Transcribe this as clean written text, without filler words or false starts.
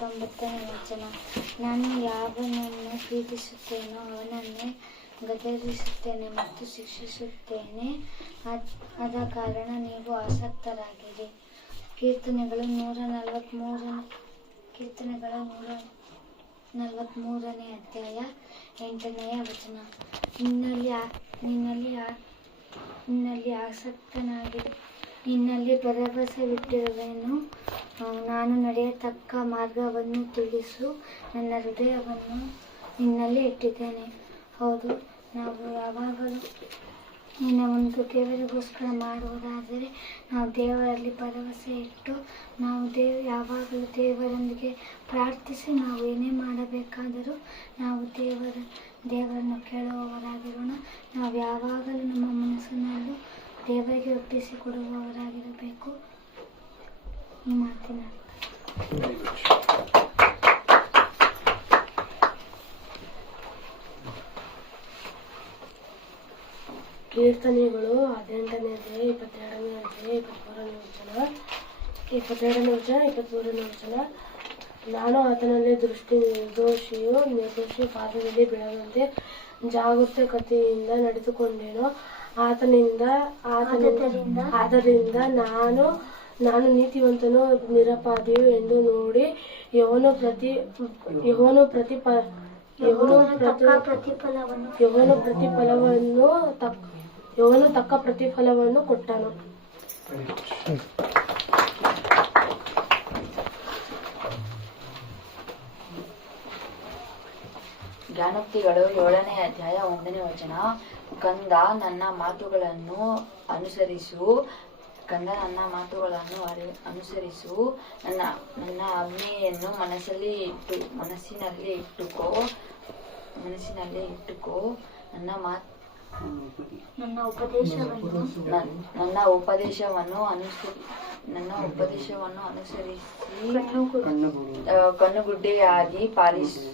19ನೇ ವಚನ. ನಾನು ಯಾವನನ್ನು ಪ್ರೀತಿಸುತ್ತೇನೋ ಅವನನ್ನೇ ಗದರಿಸುತ್ತೇನೆ ಮತ್ತು ಶಿಕ್ಷಿಸುತ್ತೇನೆ, ಆದ ಕಾರಣ ನೀವು ಆಸಕ್ತರಾಗಿರಿ. ಕೀರ್ತನೆಗಳು 143ನೇ ಅಧ್ಯಾಯ 8ನೇ ವಚನ. ನಿನ್ನಲ್ಲಿ ಆಸಕ್ತನಾಗಿರು, ನಿನ್ನಲ್ಲಿ ಭರವಸವಿಟ್ಟಿರುವೆನು. ನಾನು ನಡೆಯತಕ್ಕ ಮಾರ್ಗವನ್ನು ತಿಳಿಸು, ನನ್ನ ಹೃದಯವನ್ನು ನಿನ್ನಲ್ಲಿ ಇಟ್ಟಿದ್ದೇನೆ. ಹೌದು, ನಾವು ಯಾವಾಗಲೂ ಒಂದು ದೇವರಿಗೋಸ್ಕರ ಮಾಡುವುದಾದರೆ ನಾವು ದೇವರಲ್ಲಿ ಭರವಸೆ ಇಟ್ಟು ನಾವು ಯಾವಾಗಲೂ ದೇವರೊಂದಿಗೆ ಪ್ರಾರ್ಥಿಸಿ ನಾವು ಏನೇ ಮಾಡಬೇಕಾದರೂ ನಾವು ದೇವರನ್ನು ಕೇಳುವವರಾಗಿರೋಣ. ನಾವು ಯಾವಾಗಲೂ ನಮ್ಮ ಮನಸ್ಸನ್ನು ದೇವರಿಗೆ ಒಪ್ಪಿಸಿಕೊಡುವವರಾಗಿರಬೇಕು. ಈ ಮಾತಿನ ಕೀರ್ತನೆಗಳು 18ನೇ ಅಧ್ಯಾಯ 22ನೇ ಅಧ್ಯಾಯ 22ನೇ ವಚನ 23ನೇ ವಚನ. ನಾನು ಆತನಲ್ಲಿ ನಿರ್ದೋಷಿ ಪಾದದಲ್ಲಿ ಬೀಳದಂತೆ ಜಾಗರೂಕತೆಯಿಂದ ನಡೆದುಕೊಂಡೆನು. ಆದ್ದರಿಂದ ನಾನು ನೀತಿವಂತನು ನಿರಪರಾಧಿಯು ಎಂದು ನೋಡಿ ಯೆಹೋವನು ತಕ್ಕ ಪ್ರತಿಫಲವನ್ನು ಕೊಟ್ಟನು. ಜ್ಞಾನೋಕ್ತಿಗಳು 7ನೇ ಅಧ್ಯಾಯ 1ನೇ ವಚನ. ಕಂದ ನನ್ನ ಮಾತುಗಳನ್ನು ಅನುಸರಿಸು, ನನ್ನ ಆಜ್ಞೆಯನ್ನು ಮನಸ್ಸಿನಲ್ಲಿ ಇಟ್ಟುಕೋ, ನನ್ನ ಉಪದೇಶವನ್ನು ಅನುಸರಿಸಿ ಕಣ್ಣುಗುಡ್ಡೆಯಾಗಿ ಪಾಲಿಸು.